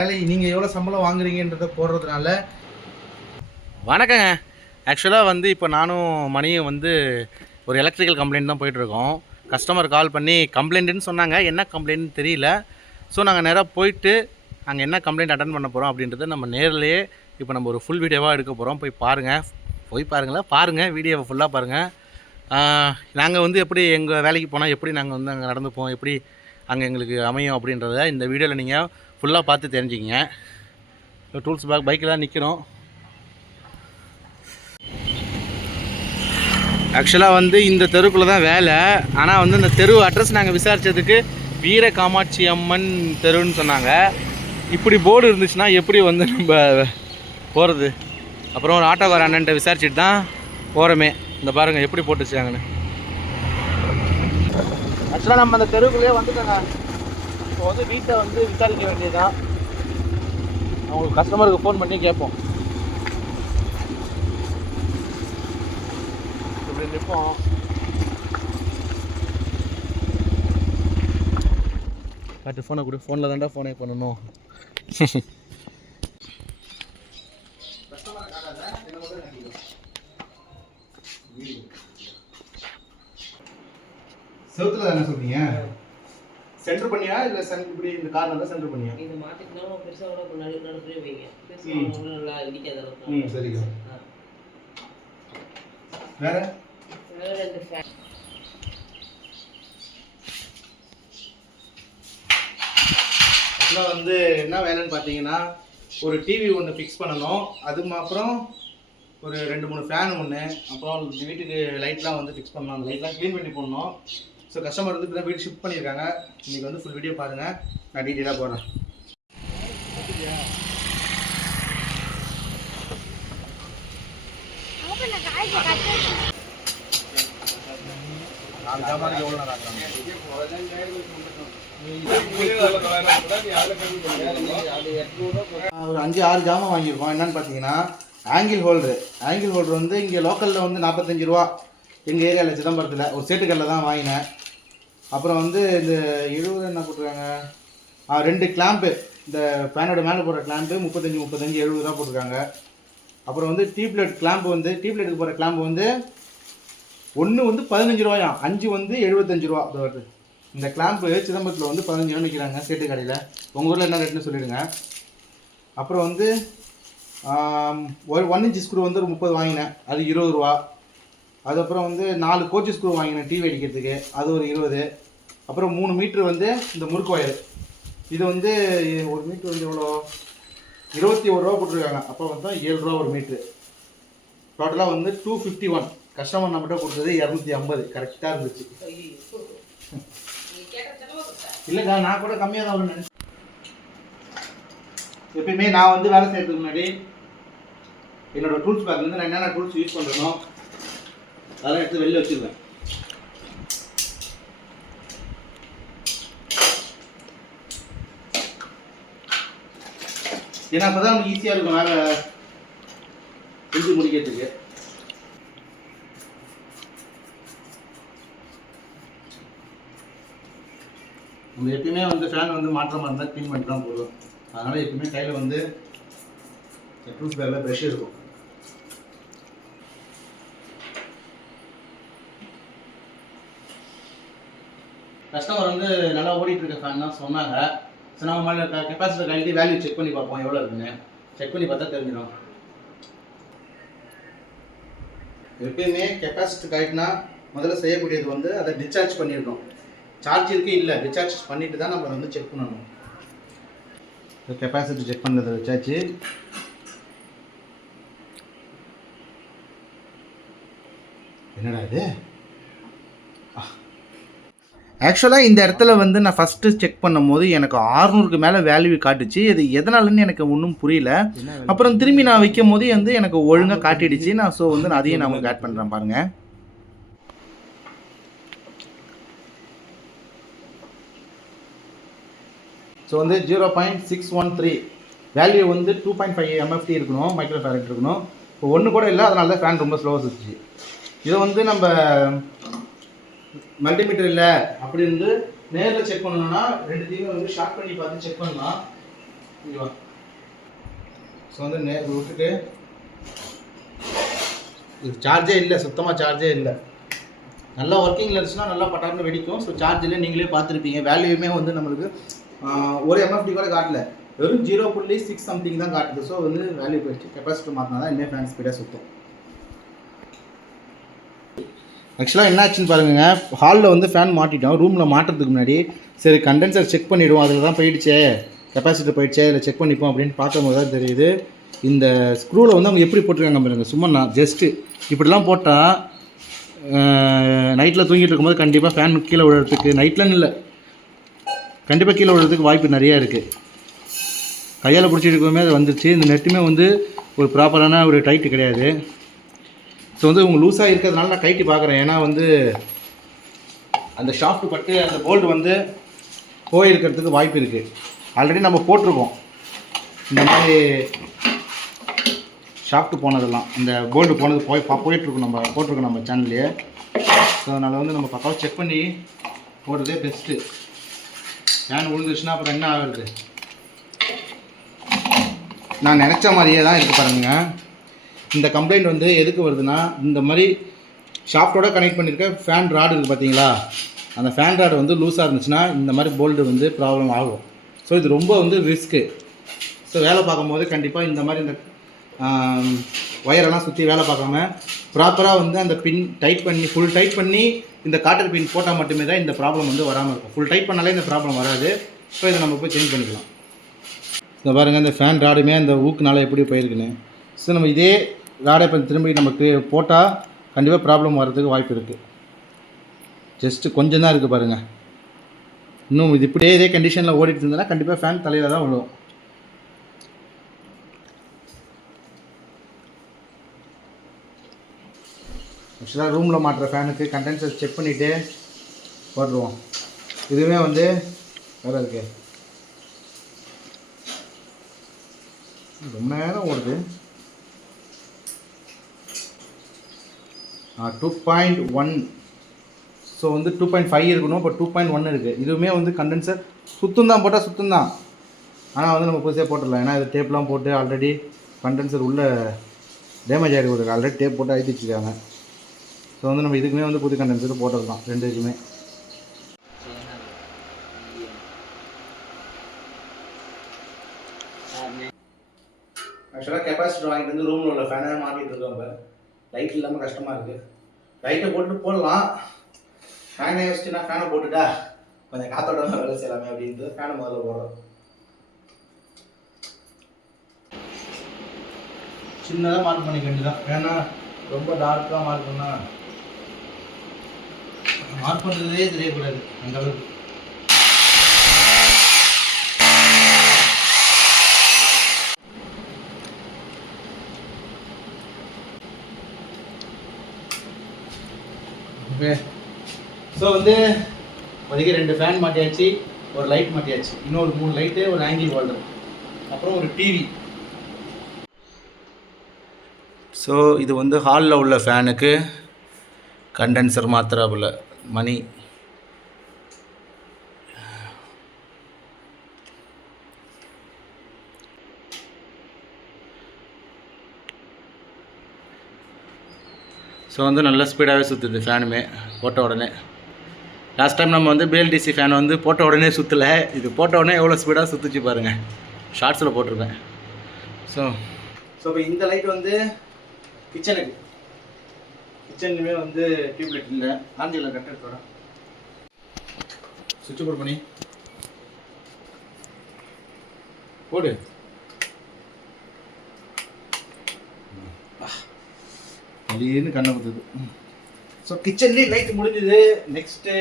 நீங்கள் எவ்வளோ சம்பளம் வாங்குறீங்கன்றதை போடுறதுனால. வணக்கங்க. ஆக்சுவலாக வந்து இப்போ நானும் மணியும் வந்து ஒரு எலக்ட்ரிக்கல் கம்ப்ளைண்ட் தான் போயிட்டுருக்கோம். கஸ்டமர் கால் பண்ணி கம்ப்ளைண்ட்டுன்னு சொன்னாங்க. என்ன கம்ப்ளைண்ட்னு தெரியல. ஸோ நாங்கள் நேராக போயிட்டு அங்கே என்ன கம்ப்ளைண்ட் அட்டன் பண்ண போகிறோம் அப்படின்றத நம்ம நேரிலேயே இப்போ நம்ம ஒரு ஃபுல் வீடியோவாக எடுக்க போகிறோம். போய் பாருங்கள் வீடியோவை ஃபுல்லாக பாருங்கள். நாங்கள் வந்து எப்படி எங்கள் வேலைக்கு போனால் எப்படி நாங்கள் வந்து அங்கே நடந்துப்போம், எப்படி அங்கே எங்களுக்கு அமையும் அப்படின்றத இந்த வீடியோவில் நீங்கள் ஃபுல்லாக பார்த்து தெரிஞ்சுக்கிங்க. டூல்ஸ் பைக்கில் தான் நிற்கிறோம். ஆக்சுவலாக வந்து இந்த தெருக்குள்ளே தான் வேலை. ஆனால் வந்து இந்த தெரு அட்ரஸ் நாங்கள் விசாரித்ததுக்கு வீர காமாட்சி அம்மன் தெருன்னு சொன்னாங்க. இப்படி போர்டு இருந்துச்சுன்னா எப்படி வந்து நம்ம போகிறது? அப்புறம் ஒரு ஆட்டோக்கார அண்ணன்ட்ட விசாரிச்சுட்டு தான் போகிறோமே. இந்த பாருங்கள் எப்படி போட்டு வச்சாங்கன்னு. ஆக்சுவலாக நம்ம அந்த தெருவுக்குள்ளே வந்துட்டோங்க. இப்போ வந்து வீட்டை வந்து விசாரிக்க வேண்டியதுதான். அவங்களுக்கு கஸ்டமருக்கு ஃபோன் பண்ணி கேட்போம். இப்படி நிற்போம். காட்டு ஃபோனை கொடு. ஃபோனில் தான்டா ஃபோனே பண்ணணும். செவுத்துல தானே சொல்றீங்க? சென்டர் பண்ணியா இல்லை இப்படி இந்த கார்னர் தான் சென்டர் பண்ணியா? இது மாத்திட்டா பெருசா கூட நடுப்புற வைங்க. பெருசா நல்லா இடிக்காத அளவுக்கு. சரிங்க. வேற ரெண்டு ஃபேன். அப்புறம் வந்து என்ன வேலைன்னு பார்த்தீங்கன்னா, ஒரு டிவி ஒன்று ஃபிக்ஸ் பண்ணணும். அப்புறம் ஒரு 2-3 ஃபேன் ஒன்று, அப்புறம் வீட்டுக்கு லைட்லாம் வந்து ஃபிக்ஸ் பண்ணணும். அந்த லைட்லாம் க்ளீன் பண்ணி போடணும். ஸோ கஸ்டமர் வந்து இப்போ தான் வீடு ஷிஃப்ட் பண்ணியிருக்காங்க. இன்றைக்கி வந்து ஃபுல் வீடியோ பாருங்கள், நான் டீட்டெயிலாக போடுறேன். ஒரு 5-6 ஜாமான் வாங்கியிருக்கோம். என்னன்னு பார்த்தீங்கன்னா, ஆங்கிள் ஹோல்டர் வந்து இங்கே லோக்கலில் வந்து 45 ரூபா. எங்கள் ஏரியாவில் சிதம்பரத்தில் ஒரு சேட்டுக்கல்லில் தான் வாங்கினேன். அப்புறம் வந்து இந்த 70 என்ன போட்டிருக்காங்க, 2 கிளாம்பு, இந்த ஃபேனோட மேலே போடுற கிளாம்பு 35 70 ரூபா போட்டிருக்காங்க. அப்புறம் வந்து டியூப்லைட் கிளாம்பு வந்து டியூப்லைட்டுக்கு போகிற கிளாம்பு வந்து ஒன்று வந்து 15 ரூபாயாம், 5 வந்து 75 ரூபா வருது. இந்த கிளாம்பு சிதம்பரத்தில் வந்து 15 ரூபா நிற்கிறாங்க சேட்டு கடையில். உங்கள் ஊரில் என்ன ரேட்டுன்னு சொல்லிவிடுங்க. அப்புறம் வந்து ஒரு 1 இன்ச் ஸ்க்ரூ வந்து ஒரு 30 வாங்கினேன், அது 20 ரூபா. அதுக்கப்புறம் வந்து 4 கோச்சு ஸ்க்ரூ வாங்கினேன் டிவி அடிக்கிறதுக்கு, அது ஒரு 20. அப்புறம் 3 மீட்ரு வந்து இந்த முறுக்கு ஒயர், இது வந்து ஒரு மீட்ரு வந்து எவ்வளோ 21 ரூபா போட்டிருக்காங்க. அப்போ வந்து 7 ரூபா ஒரு மீட்ரு. டோட்டலாக வந்து 251. கஸ்டமர் நம்மகிட்ட கொடுத்தது 250. கரெக்டாக இருந்துச்சு. இல்லைக்கா, நான் கூட கம்மியாக தான் வரும்னு நினச்சேன். எப்பயுமே நான் வந்து வேலை செய்யறதுக்கு முன்னாடி என்னோடய டூல்ஸ் பேக்லேருந்து நான் என்னென்ன டூல்ஸ் யூஸ் பண்ணுறனோ அதெல்லாம் எடுத்து வெளியில் வச்சுருவேன். ஏன்னா அப்போ தான் நமக்கு ஈஸியாக இருக்கும் வேலை செஞ்சு முடிக்கிறதுக்கு. நம்ம எப்பயுமே வந்து ஃபேன் வந்து மாற்ற மாதிரி இருந்தால் க்ளீன் பண்ணி தான் போடுவோம். அதனால் எப்பவுமே கையில் வந்து டூல்ஸ் பேக்கில் ப்ரெஷ் இருக்கும். கஸ்டமர் வந்து நல்லா ஓடிட்டு இருக்க ஃபேன் தான் சொன்னாங்க. ஸோ நம்ம மேலே கெப்பாசிட்டர் கழட்டி வேல்யூ செக் பண்ணி பார்ப்போம் எவ்வளோ இருக்குன்னு. செக் பண்ணி பார்த்தா தெரிஞ்சிடும். எப்பயுமே கெப்பாசிட்டர் கழட்டினா முதல்ல செய்யக்கூடியது வந்து அதை டிஸ்சார்ஜ் பண்ணிடணும். சார்ஜ் இருக்கு இல்லை, டிஸ்சார்ஜ் பண்ணிட்டு தான் நம்ம வந்து செக் பண்ணணும். கெப்பாசிட்டி செக் பண்ணதை வச்சாச்சு. என்னடா இது? ஆக்சுவலாக இந்த இடத்துல வந்து நான் ஃபஸ்ட்டு செக் பண்ணும்போது எனக்கு 600க்கு மேலே வேல்யூ காட்டுச்சு. இது எதனாலன்னு எனக்கு ஒன்றும் புரியல. அப்புறம் திரும்பி நான் வைக்கும் போது வந்து எனக்கு ஒழுங்காக காட்டிடுச்சு. ஸோ வந்து நான் அதையும் நான் உங்களுக்கு ஆட் பண்ணுறேன் பாருங்கள். ஸோ வந்து 0.613 வேல்யூ வந்து 2.5 MFT இருக்கணும், மைக்ரோ ஃபேரட் இருக்கணும். இப்போ ஒன்று கூட இல்லை, அதனால தான் ஃபேன் ரொம்ப ஸ்லோவாக சுற்றுச்சு. இதை வந்து நம்ம மல்டிமீட்டர் இல்லை அப்படின்னு நேரில் செக் பண்ணணும்னா ரெண்டுத்தையும் வந்து ஷார்ட் பண்ணி பார்த்து செக் பண்ணலாம். இங்கே வா. ஸோ வந்து விட்டுட்டு இது சார்ஜே இல்லை, சுத்தமாக சார்ஜே இல்லை. நல்லா ஒர்க்கிங்கில் இருந்துச்சுன்னா நல்லா பட்டார்னு வெடிக்கும். ஸோ சார்ஜில் நீங்களே பார்த்துருப்பீங்க. வேல்யூமே வந்து நம்மளுக்கு ஒரு எம்எஃப்டி கூட காட்டல, வெறும் 0.6 சம்திங் தான் காட்டுது. ஸோ வந்து வேல்யூ போயிடுச்சு. கெப்பாசிட்டி மாற்றினா தான் இனிமேல் ஃபேன் ஸ்பீடாக சுற்றும். ஆக்சுவலாக என்ன ஆச்சுன்னு பாருங்க, ஹாலில் வந்து ஃபேன் மாட்டிட்டோம். ரூமில் மாட்டுறதுக்கு முன்னாடி சரி கண்டென்சர் செக் பண்ணிவிடுவோம், அதில் தான் போயிடுச்சே, கெப்பாசிட்டி போயிடுச்சே, இதில் செக் பண்ணிப்போம் அப்படின்னு பார்க்கும்போது தான் தெரியுது இந்த ஸ்க்ரூவில் வந்து அவங்க எப்படி போட்டிருக்காங்க பாருங்க. சும்மா நான் ஜஸ்ட்டு இப்படிலாம் போட்டால் நைட்டில் தூங்கிட்டு இருக்கும்போது கண்டிப்பாக ஃபேன் கீழே விழுறதுக்கு, நைட்லன்னு இல்லை கண்டிப்பாக கீழே விழுறதுக்கு வாய்ப்பு நிறையா இருக்குது. கையால் பிடிச்சிட்டு இருக்கும்போது அது வந்துருச்சு. இந்த நெட்டுமே வந்து ஒரு ப்ராப்பரான ஒரு டைட்டு கிடையாது. ஸோ வந்து உங்கள் லூஸாக இருக்கிறதுனால நான் கைட்டி பார்க்குறேன். ஏன்னா வந்து அந்த ஷாஃப்ட் பட்டு அந்த போல்டு வந்து போயிருக்கிறதுக்கு வாய்ப்பு இருக்குது. ஆல்ரெடி நம்ம போட்டிருக்கோம் இந்த மாதிரி ஷாஃப்ட் போனதெல்லாம், இந்த போல்டு போனது போயிட்டுருக்கோம், நம்ம போட்டிருக்கோம் நம்ம சேனல்லையே. ஸோ அதனால் வந்து நம்ம பக்காவாக செக் பண்ணி போடுறதே பெஸ்ட்டு. ஃபேன் விழுந்துச்சுன்னா அப்புறம் என்ன ஆகுறது? நான் நினச்ச மாதிரியே தான் இருக்குது பாருங்க. இந்த கம்ப்ளைண்ட் வந்து எதுக்கு வருதுன்னா, இந்த மாதிரி ஷாஃப்டோட கனெக்ட் பண்ணியிருக்க ஃபேன் ராடு இருக்குது பார்த்தீங்களா, அந்த ஃபேன் ராடு வந்து லூஸாக இருந்துச்சுன்னா இந்த மாதிரி போல்டு வந்து ப்ராப்ளம் ஆகும். ஸோ இது ரொம்ப வந்து ரிஸ்க்கு. ஸோ வேலை பார்க்கும்போது கண்டிப்பாக இந்த மாதிரி இந்த ஒயரெல்லாம் சுற்றி வேலை பார்க்காம ப்ராப்பராக வந்து அந்த பின் டைட் பண்ணி ஃபுல் டைட் பண்ணி இந்த காட்டர் பின் போட்டால் மட்டுமே தான் இந்த ப்ராப்ளம் வந்து வராமல் இருக்கும். ஃபுல் டைட் பண்ணாலே இந்த ப்ராப்ளம் வராது. ஸோ இதை நம்ம போய் சேஞ்ச் பண்ணிக்கலாம். இந்த பாருங்கள், இந்த ஃபேன் ராடுமே அந்த ஊக்குனால எப்படி போயிருக்குன்னு. ஸோ நம்ம இதே ராடை இப்போ திரும்பி நமக்கு போட்டால் கண்டிப்பாக ப்ராப்ளம் வர்றதுக்கு வாய்ப்பு இருக்குது. ஜஸ்ட்டு கொஞ்சம் தான் இருக்குது பாருங்கள். இன்னும் இது இப்படியே இதே கண்டிஷனில் ஓடிட்டு இருந்ததுன்னா கண்டிப்பாக ஃபேன் தலையில் தான் விழுவும். ஆக்சுவலாக ரூமில் மாட்டுற ஃபேனுக்கு கண்டென்சர் செக் பண்ணிவிட்டு போட்டுருவோம். இதுவுமே வந்து வேறு இருக்குது, ரொம்ப நேரம் ஓடுது. 2.1. ஸோ வந்து 2.5 இருக்கணும், இப்போ 2.1 இருக்குது. இதுவுமே வந்து கண்டென்சர் சுத்தம் தான், போட்டால் சுத்தம் தான். ஆனால் வந்து நம்ம புதுசாக போட்டுடலாம். ஏன்னா இது டேப்லாம் போட்டு ஆல்ரெடி கண்டென்சர் உள்ளே டேமேஜ் ஆகிட்டு கொடுத்துருக்கு. ஆல்ரெடி டேப் போட்டு அழுத்தி வச்சுருக்காங்க. ஸோ வந்து நம்ம இதுக்குமே வந்து புது கண்டென்சர் போட்டுடலாம், ரெண்டு இதுக்குமே. ஆக்சுவலாக கெப்பாசிட்டர் வாங்கிட்டு வந்து ரூமில் உள்ள ஃபேனை மாட்டிகிட்டு இருக்கோம். இப்போ லைட் இல்லாமல் கஷ்டமாக இருக்குது. லைட்டை போட்டு போடலாம், ஃபேனை வச்சுட்டுனா ஃபேனை போட்டுட்டா கொஞ்சம் காற்றோட வேலை செய்யலாமே அப்படின்ட்டு ஃபேனை முதல்ல போடுறோம். சின்னதாக மார்க் பண்ணிக்க வேண்டியதான். ஏன்னா ரொம்ப டார்க்காக மார்க் பண்ணால் மார்க் பண்ணுறதே தெரியக்கூடாது அந்த அளவுக்கு. ஓகே, ஸோ வந்து இப்போதைக்கு 2 ஃபேன் மாட்டியாச்சு, ஒரு லைட் மாட்டியாச்சு, இன்னொரு 3 லைட்டு, ஒரு ஆங்கிள் ஹோல்டர், அப்புறம் ஒரு டிவி. ஸோ இது வந்து ஹாலில் உள்ள ஃபேனுக்கு கண்டென்சர் மாத்திராப்புல மணி. ஸோ வந்து நல்ல ஸ்பீடாகவே சுற்றுது ஃபேனுமே போட்ட உடனே. லாஸ்ட் டைம் நம்ம வந்து பிஎல்டிசி ஃபேன் வந்து போட்ட உடனே சுற்றலை, இது போட்ட உடனே எவ்வளோ ஸ்பீடாக சுற்றுச்சு பாருங்கள். ஷார்ட்ஸில் போட்டிருப்பேன். ஸோ இப்போ இந்த லைட் வந்து கிச்சனுக்கு, கிச்சன்லேயுமே வந்து டியூப்லைட் இல்லை, ஆஞ்சில் கட்டோட சுவிட்ச் போர்ட் பண்ணி போடு. திடீர்னு கண்ணை கொடுத்தது. ஸோ கிச்சன்லேயும் லைட் முடிஞ்சுது. நெக்ஸ்ட்டு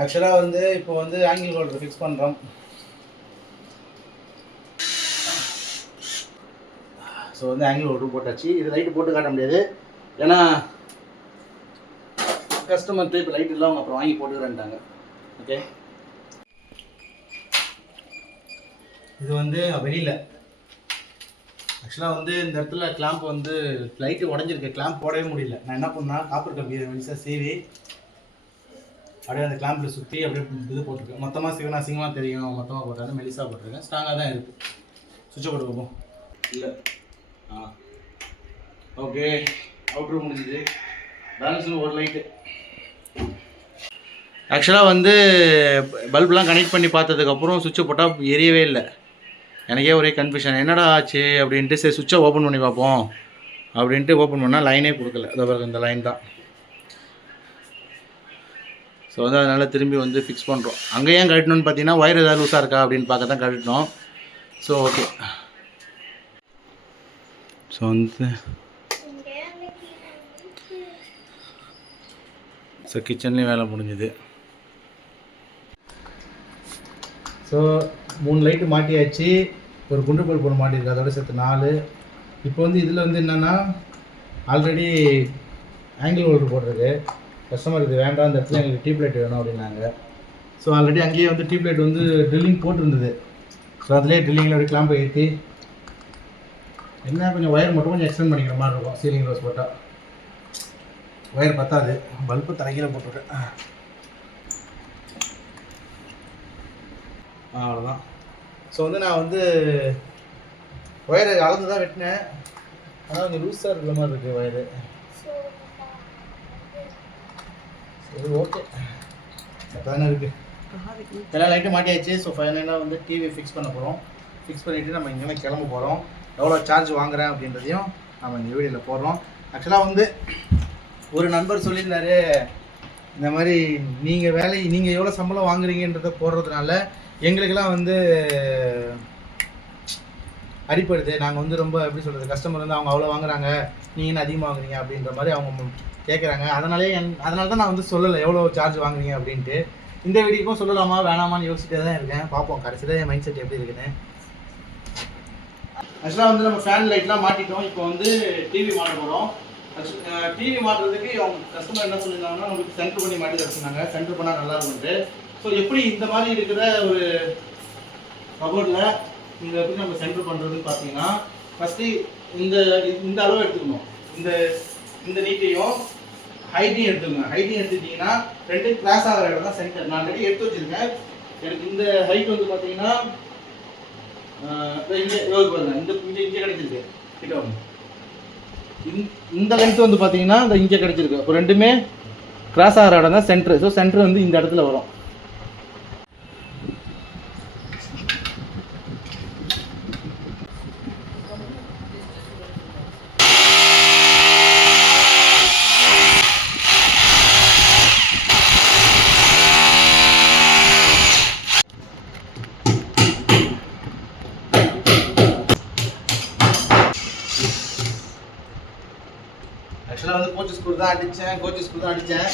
ஆக்சுவலாக வந்து இப்போ வந்து ஆங்கிள் ஹோல்டர் ஃபிக்ஸ் பண்ணுறோம். ஸோ வந்து ஆங்கிள் ஹோல்டர் போட்டாச்சு. இது லைட்டு போட்டு காட்ட முடியாது, ஏன்னா கஸ்டமர் இப்போ லைட் இல்லை, அவங்க அப்புறம் வாங்கி போட்டுக்கிறேன்ட்டாங்க. ஓகே, இது வந்து வெளியில் ஆக்சுவலாக வந்து இந்த இடத்துல கிளாம்ப் வந்து லைட்டு உடஞ்சிருக்கு, கிளாம்ப் போடவே முடியல. நான் என்ன பண்ணால் காப்பர் கம்பியை வெளிசாக சீவி அப்படியே அந்த கிளாம்பில் சுற்றி அப்படியே இது போட்டிருக்கேன். மொத்தமாக சிவனா தெரியும், மொத்தமாக போட்டாலும் மெலிசாக போட்டிருக்கேன். ஸ்ட்ராங்காக தான் இருக்குது. சுவிட்சை போட்டு பார்ப்போம். இல்லை ஓகே, அவுட்ரு முடிஞ்சுது. பேலன்ஸ் ஒரு லைட்டு. ஆக்சுவலாக வந்து பல்பெலாம் கனெக்ட் பண்ணி பார்த்ததுக்கப்புறம் சுவிட்சை போட்டால் எரியவே இல்லை. எனக்கே ஒரே கன்ஃபியூஷன், என்னடா ஆச்சு அப்படின்ட்டு. சரி சுவிட்சை ஓப்பன் பண்ணி பார்ப்போம் அப்படின்ட்டு ஓப்பன் பண்ணால் லைனே கொடுக்கல. அதாவது இந்த லைன் தான். ஸோ வந்து அதனால் திரும்பி வந்து ஃபிக்ஸ் பண்ணுறோம். அங்கே ஏன் கட்டணும்னு பார்த்தீங்கன்னா ஒயர் ஏதாவது லூஸாக இருக்கா அப்படின்னு பார்க்க தான் கட்டணும். ஸோ ஓகே, ஸோ வந்து ஸோ கிச்சன்லேயும் வேலை முடிஞ்சுது. ஸோ 3 லைட்டு மாட்டியாச்சு. ஒரு குண்டு பல்ப் ஒன்று மாட்டியிருக்கு, அதோட சேர்த்து 4. இப்போ வந்து இதில் வந்து என்னென்னா ஆல்ரெடி ஆங்கிள் ஹோல்டர் போட்டிருக்கு. கஸ்டமர் இது வேண்டாம், இந்த இடத்துல எங்களுக்கு டியூப் லைட் வேணும் அப்படின்னாங்க. ஸோ ஆல்ரெடி அங்கேயே வந்து டியூப் லைட் வந்து ட்ரில்லிங் போட்டிருந்தது. ஸோ அதிலே ட்ரில்லிங்கில் அப்படி கிளாம்பை ஏற்றி என்ன கொஞ்சம் ஒயர் மட்டும் கொஞ்சம் எக்ஸ்டெண்ட் பண்ணிக்கிற மாதிரி இருக்கும். சீலிங் ரோஸ் போட்டால் ஒயர் பத்தாது. பல்பு தலைக்கீழ போட்டுருக்கேன். அவ்வளோதான். ஸோ வந்து நான் வந்து ஒயரை அளந்து தான் வெட்டினேன். ஆனால் கொஞ்சம் லூஸாக இருக்கிற மாதிரி இருக்குது ஒயரு. சரி ஓகே, அப்போ தானே இருக்குது. எல்லா லைட்டும் மாட்டியாச்சு. ஸோ ஃபைனலாக வந்து டிவி ஃபிக்ஸ் பண்ண போகிறோம். ஃபிக்ஸ் பண்ணிவிட்டு நம்ம இங்கேயுமே கிளம்ப போகிறோம். எவ்வளோ சார்ஜ் வாங்குறேன் அப்படின்றதையும் நம்ம இந்த வீடியோவில் போடுறோம். ஆக்சுவலாக வந்து ஒரு நண்பர் சொல்லியிருந்தாரு, இந்த மாதிரி நீங்கள் எவ்வளோ சம்பளம் வாங்குறீங்கன்றதை போடுறதுனால எங்களுக்கெல்லாம் வந்து அடிப்படுது. நாங்கள் வந்து ரொம்ப எப்படி சொல்கிறது, கஸ்டமர் வந்து அவங்க அவ்வளோ வாங்குறாங்க, நீங்கள் என்ன அதிகமாக வாங்குறீங்க அப்படின்ற மாதிரி அவங்க கேட்குறாங்க. அதனால தான் நான் வந்து சொல்லலை எவ்வளோ சார்ஜ் வாங்குறீங்க அப்படின்ட்டு. இந்த வீடியோக்கும் சொல்லலாமா வேணாமான்னு யோசிச்சுட்டே தான் இருக்கேன். பார்ப்போம் கடைசியில் என் மைண்ட் செட் எப்படி இருக்குன்னு. ஆக்சுவலாக வந்து நம்ம ஃபேன் லைட்லாம் மாட்டிட்டோம். இப்போ வந்து டிவி மாட்ட போகிறோம். டிவி மாட்டுறதுக்கு அவங்க கஸ்டமர் என்ன சொல்லியிருந்தாங்கன்னா, நம்மளுக்கு சென்டர் பண்ணி மாட்டி தர சொன்னாங்க. சென்டர் பண்ணால் நல்லா இருக்கும்ட்டு. ஸோ எப்படி இந்த மாதிரி இருக்கிற ஒரு கபோர்டில் இதை எப்படி நம்ம சென்டர் பண்ணுறதுன்னு பார்த்தீங்கன்னா, ஃபஸ்ட்டு இந்த அளவு எடுத்துக்கணும். இந்த நீட்டையும் ஹைட்டையும் எடுத்துக்கணும். ஹைட்டையும் எடுத்துக்கிட்டிங்கன்னா 2 கிளாஸ் ஆகிற இடம் தான் சென்டர். நான் ஆல்ரெடி எடுத்து வச்சுருக்கேன். எனக்கு இந்த ஹைட் வந்து பார்த்தீங்கன்னா இங்கே பாருங்க, இங்கே கிடைச்சிருக்கு. கிட்ட வந்து இந்த லென்த் வந்து பார்த்தீங்கன்னா இந்த இங்கே கிடைச்சிருக்கு. இப்போ 2மே கிராஸ் ஆகிற இடம் தான் சென்டர். ஸோ சென்டர் வந்து இந்த இடத்துல வரும். ஆக்சுவலாக வந்து கோச் ஸ்கூல் தான் அடித்தேன்.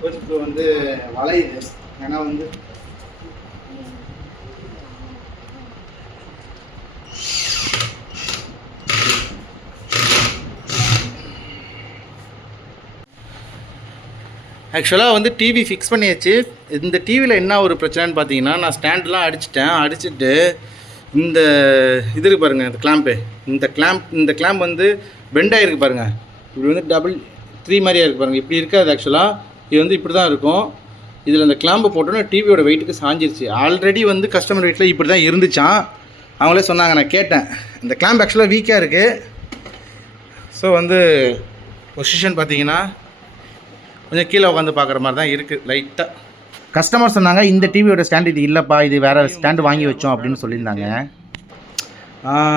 கோச் ஸ்கூல் வந்து வளையுது. ஏன்னா வந்து ஆக்சுவலாக வந்து டிவி ஃபிக்ஸ் பண்ணியாச்சு. இந்த டிவியில் என்ன ஒரு பிரச்சனைன்னு பார்த்தீங்கன்னா, நான் ஸ்டாண்டெலாம் அடிச்சுட்டு இந்த இது இருக்குது பாருங்கள், இந்த கிளாம்ப் வந்து பெண்ட் ஆகிருக்கு பாருங்கள். இப்படி வந்து 3 மாதிரியாக இருக்குது பாருங்கள். இப்படி இருக்காது. ஆக்சுவலாக இது வந்து இப்படி தான் இருக்கும். இதில் இந்த கிளாம்பை போட்டோன்னா டிவியோட வெயிட்டுக்கு சாஞ்சிருச்சு. ஆல்ரெடி வந்து கஸ்டமர் வீட்டில் இப்படி தான் இருந்துச்சான். அவங்களே சொன்னாங்க, நான் கேட்டேன். இந்த கிளாம்ப் ஆக்சுவலாக வீக்காக இருக்குது. ஸோ வந்து பொசிஷன் பார்த்தீங்கன்னா கொஞ்சம் கீழே உட்காந்து பார்க்குற மாதிரி தான் இருக்குது லைட்டாக. கஸ்டமர் சொன்னாங்க, இந்த டிவியோட ஸ்டாண்ட் இது இல்லைப்பா, இது வேறு ஸ்டாண்டு வாங்கி வச்சோம் அப்படின்னு சொல்லியிருந்தாங்க.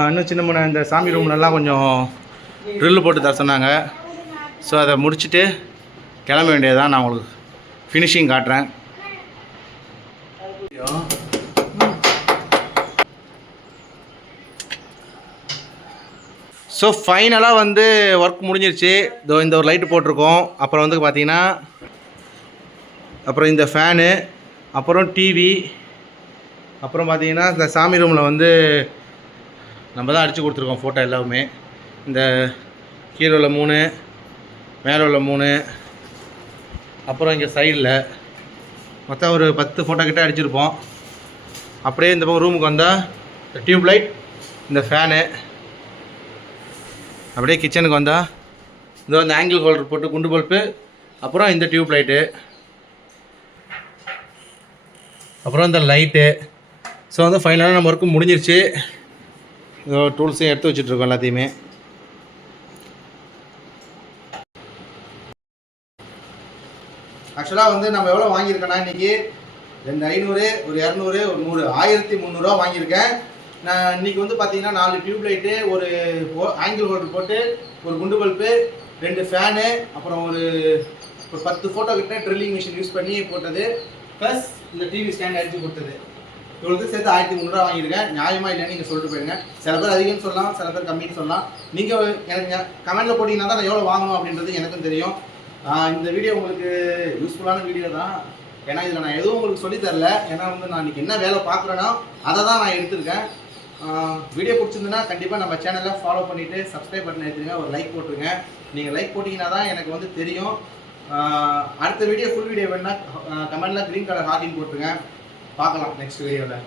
இன்னும் சின்ன இந்த சாமி ரூம்லலாம் கொஞ்சம் ட்ரில்லு போட்டு தர சொன்னாங்க. ஸோ அதை முடிச்சுட்டு கிளம்ப வேண்டியதான். நான் உங்களுக்கு ஃபினிஷிங் காட்டுறேன். ஸோ ஃபைனலாக வந்து ஒர்க் முடிஞ்சிருச்சு. இந்த ஒரு லைட்டு போட்டிருக்கோம். அப்புறம் வந்து பார்த்தீங்கன்னா அப்புறம் இந்த ஃபேனு, அப்புறம் டிவி, அப்புறம் பார்த்தீங்கன்னா இந்த சாமி ரூமில் வந்து நம்ம தான் அடித்து கொடுத்துருக்கோம் ஃபோட்டோ எல்லாமே. இந்த கீழே உள்ள 3, மேலே உள்ள 3, அப்புறம் இங்கே சைடில் மொத்தம் ஒரு 10 ஃபோட்டோ கிட்டே அடிச்சிருப்போம். அப்படியே இந்த பக்கம் ரூமுக்கு வந்தால் இந்த டியூப் லைட், இந்த ஃபேனு, அப்படியே கிச்சனுக்கு வந்தால் இதோ இந்த ஆங்கிள் ஹோல்டர் போட்டு குண்டு பல்ப்பு, அப்புறம் இந்த டியூப் லைட்டு, அப்புறம் இந்த லைட்டு. ஸோ வந்து ஃபைனலாக நம்ம ஒர்க்கு முடிஞ்சிருச்சு. இதோ டூல்ஸையும் எடுத்து வச்சுட்ருக்கோம் எல்லாத்தையுமே. ஆக்சுவலாக வந்து நம்ம எவ்வளோ வாங்கியிருக்கோன்னா இன்றைக்கி 2500, ஒரு 200, ஒரு 100, 1300 வாங்கியிருக்கேன். நான் இன்றைக்கி வந்து பார்த்தீங்கன்னா 4 டியூப் லைட்டு, ஒரு ஆங்கிள் ஹோல்டர் போட்டு, ஒரு குண்டு பல்ப்பு, 2 ஃபேனு, அப்புறம் ஒரு 10 ஃபோட்டோ கிட்ட ட்ரில்லிங் மிஷின் யூஸ் பண்ணி போட்டது, ப்ளஸ் இந்த டிவி ஸ்டாண்ட் அடித்து கொடுத்தது. இவ்வளோது சேர்த்து 1300 வாங்கியிருக்கேன். நியாயமாக இல்லைன்னு நீங்கள் சொல்லிட்டு போயிருங்க. சில பேர் அதிகம்னு சொல்லலாம், சில பேர் கம்மின்னு சொல்லலாம். நீங்கள் எனக்கு கமெண்ட்டில் போட்டிங்கன்னா தான் நான் எவ்வளோ வாங்கணும் அப்படின்றது எனக்கும் தெரியும். இந்த வீடியோ உங்களுக்கு யூஸ்ஃபுல்லான வீடியோ தான். ஏன்னா இதில் நான் எதுவும் உங்களுக்கு சொல்லித்தரல. ஏன்னா வந்து நான் இன்றைக்கி என்ன வேலை பார்க்குறேனோ அதை தான் நான் எடுத்திருக்கேன். வீடியோ பிடிச்சிருந்துன்னா கண்டிப்பாக நம்ம சேனலை ஃபாலோ பண்ணிவிட்டு சப்ஸ்கிரைப் பட்டன் எடுத்துருங்க, ஒரு லைக் போட்டுருங்க. நீங்கள் லைக் போட்டிங்கன்னா தான் எனக்கு வந்து தெரியும். அடுத்த வீடியோ ஃபுல் வீடியோ வேணுன்னா கமெண்டில் க்ரீன் கலர் ஹார்டின் போட்டுருங்க. பார்க்கலாம் நெக்ஸ்ட் வீடியோவில்.